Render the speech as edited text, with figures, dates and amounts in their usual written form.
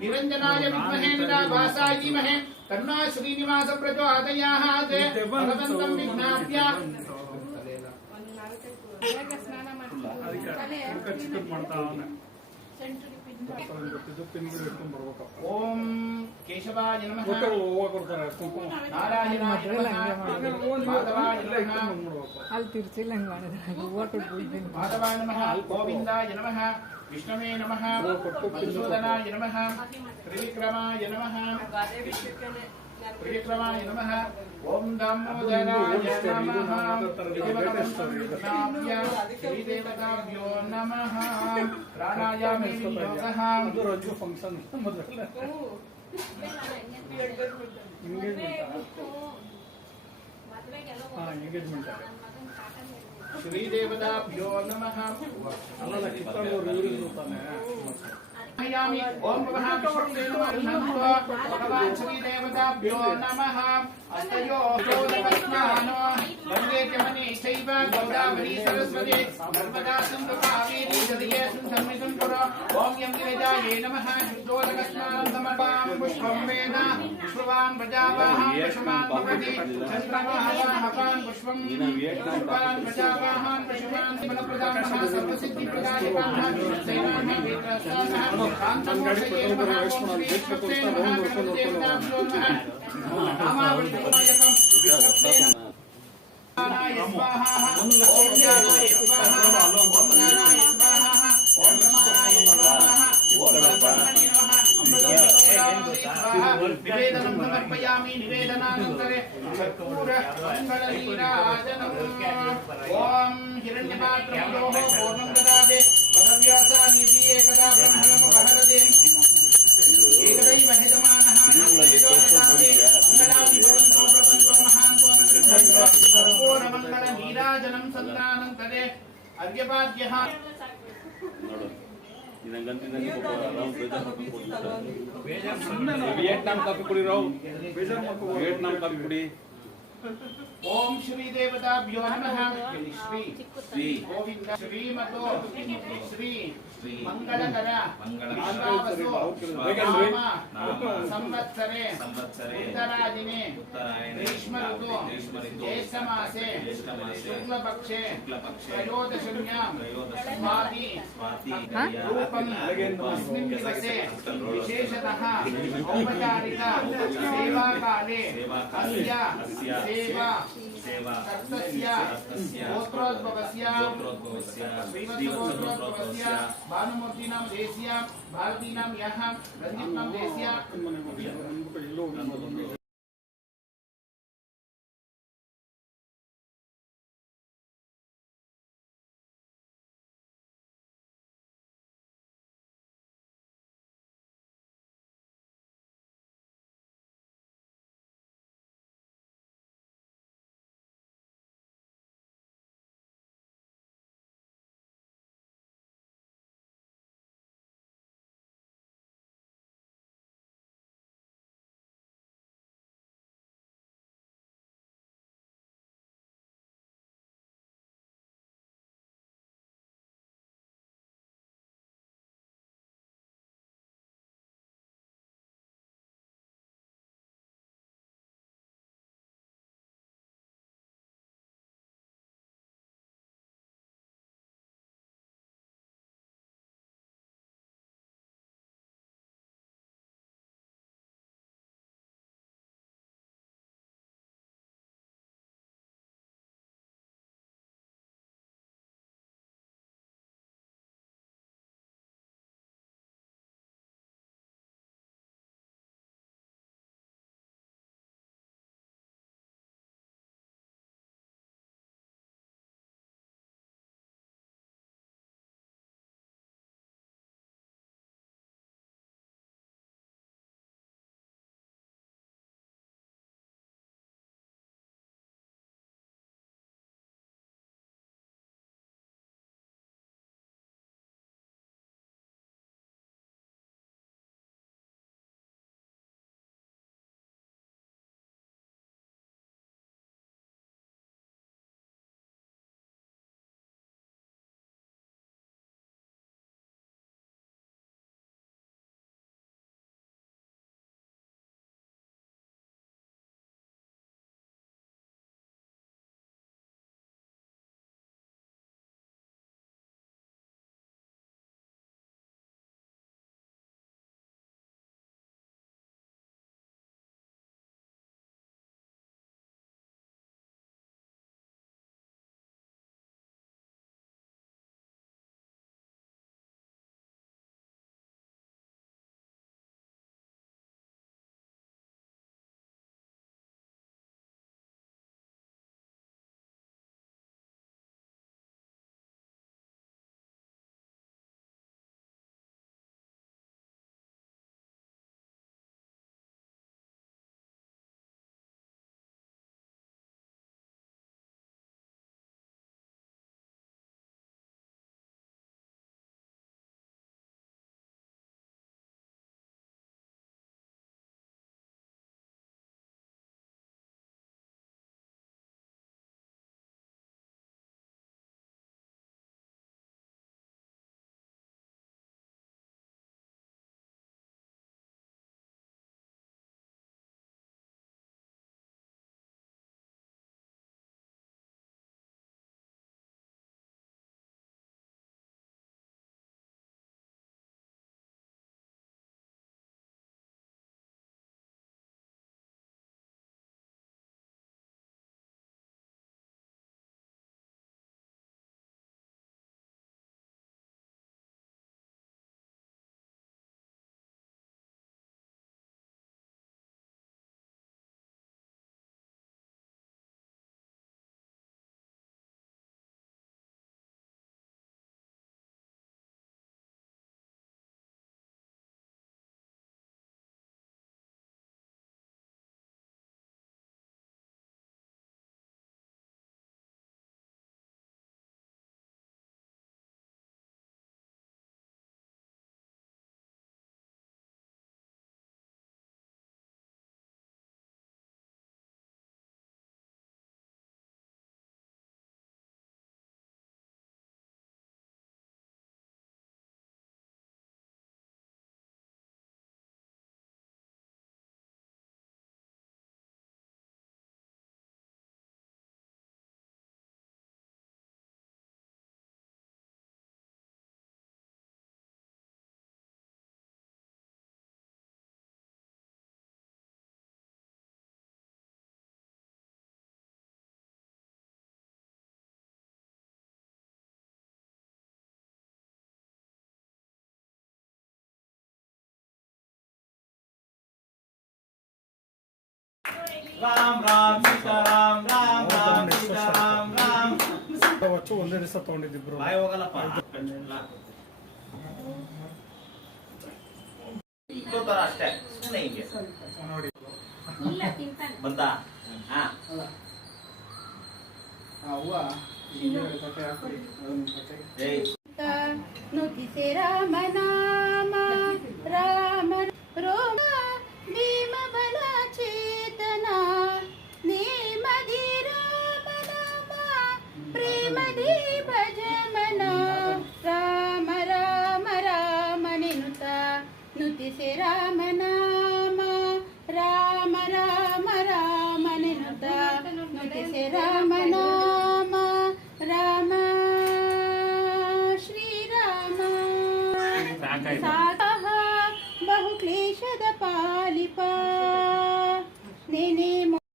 निरंजनाय विद्महे निराभासाय धीमहि तन्नो श्रीनिवास प्रचोदयात् भगवन्तं विज्ञाप्य ओम केशवाय नमः नारायणाय नमः माधवाय नमः माधवाय नमः गोविंदाय नमः विष्णवे नमः मधुसूदनाय नमः त्रिविक्रमाय नमः त्रिविक्रमाय नमः ओम दामोदराय नमः श्रीदेवताभ्यो नमः प्राणायामे विनियोगः श्रीदेवताभ्यो नमः ओम भगवान श्रीदेवताभ्यो नमः अस्तयो स्नानो गंगे च मनीषैव गोदावरी सरस्वती नर्मदा सिन्धु कावेरी जलेऽस्मिन् सन्निधिं कुरु ओम यं गिरिजायै नमः शुद्धोदकस्नानं समर्पयामि पुष्पं वेद पुष्पवान् प्रजावाहं पशुमान् भवति चन्द्रवाहवान् पुष्पं पुष्पान् प्रजावाहन् पशुमान् फलप्रदानः सर्वसिद्धिप्रदायकाः सेनाः वेत्रस्ताः कान्तमोक्षये नमः ओम श्री देवताभ्यो नमः नामावलिकं नाराय स्वाहा ओम ज्ञानाय स्वाहा ओम ज्ञानाय स्वाहा ओम नमाय स्वाहा ओम ब्रह्मणे नमः निवेदनं समर्पयामि निवेदनानन्तरे कर्पूर मङ्गलनीराजनम् ओम हिरण्यपात्रमयोः पूर्णं ददाते पदव्यासानीति एकदा ब्रह्मणमुपहरते एकदैव यजमानः नास्तेजो ददाते मङ्गलानि भवन्तु प्रपञ्चो महान्तो कर्पूरमङ्गलनीराजनं सन्तानन्तरे अर्घ्यपाद्यः वियतनाम काफी कुड़ी रहो वियतनाम काफी कुड़ी ओम श्री देवताभ्यो नमः श्री श्री गोविंद श्रीमतो श्री मंगलकर मंगलावसो संवत्सरे उत्तरायणे ग्रीष्म ऋतु ज्येष्ठमासे शुक्लपक्षे त्रयोदश्यां स्वाति रूपम् अस्मिन् दिवसे विशेषतः औपचारिक सेवाकाले अस्य सेवा गोत्रोद्भवस्य श्रीवत्सगोत्रोद्भवस्य भानुमूर्तीनां देशीय भारतीनां यः रञ्जितनां देशीय ರಾಮ್ ರಾಮ್ ಸೀತಾರಾಮ್ ರಾಮ್ ರಾಮ್ ಸೀತಾರಾಮ್ ರಾಮ್. ವಚ್ಚು ಒಂದೇ ದಿವಸ ತಗೊಂಡಿದ್ದಿಬ್ರು. ಬಾಯ್ ಹೋಗಲ್ಲಪ್ಪ. ಇಕ್ಕೋತಾರ ಅಷ್ಟೇ ಸುಮ್ಮನೆ ಹಿಂಗೆ ನೋಡಿ ಬಂತ. ಹಾ ಏಯ್ ನುತಿಸೆ ರಾಮ ನಾಮ ರಾಮ ರೋಮ ಭೀಮ ಬಲ ಚೇತನ ನೇಮದಿ ರಾಮ ನಾಮ ಪ್ರೇಮದಿ ಭಜಮನ ರಾಮ ರಾಮ ರಾಮ ನೆನುತ ನುತಿಸೆ ರಾಮ ನಾಮ ರಾಮ ರಾಮ ರಾಮ ನೆನುತ ನುತಿಸೆ ರಾಮ ನಾಮ ರಾಮ ಶ್ರೀರಾಮ ಸಾಕಃ ಬಹು ಕ್ಲೇಶದ ಪಾಲಿಪ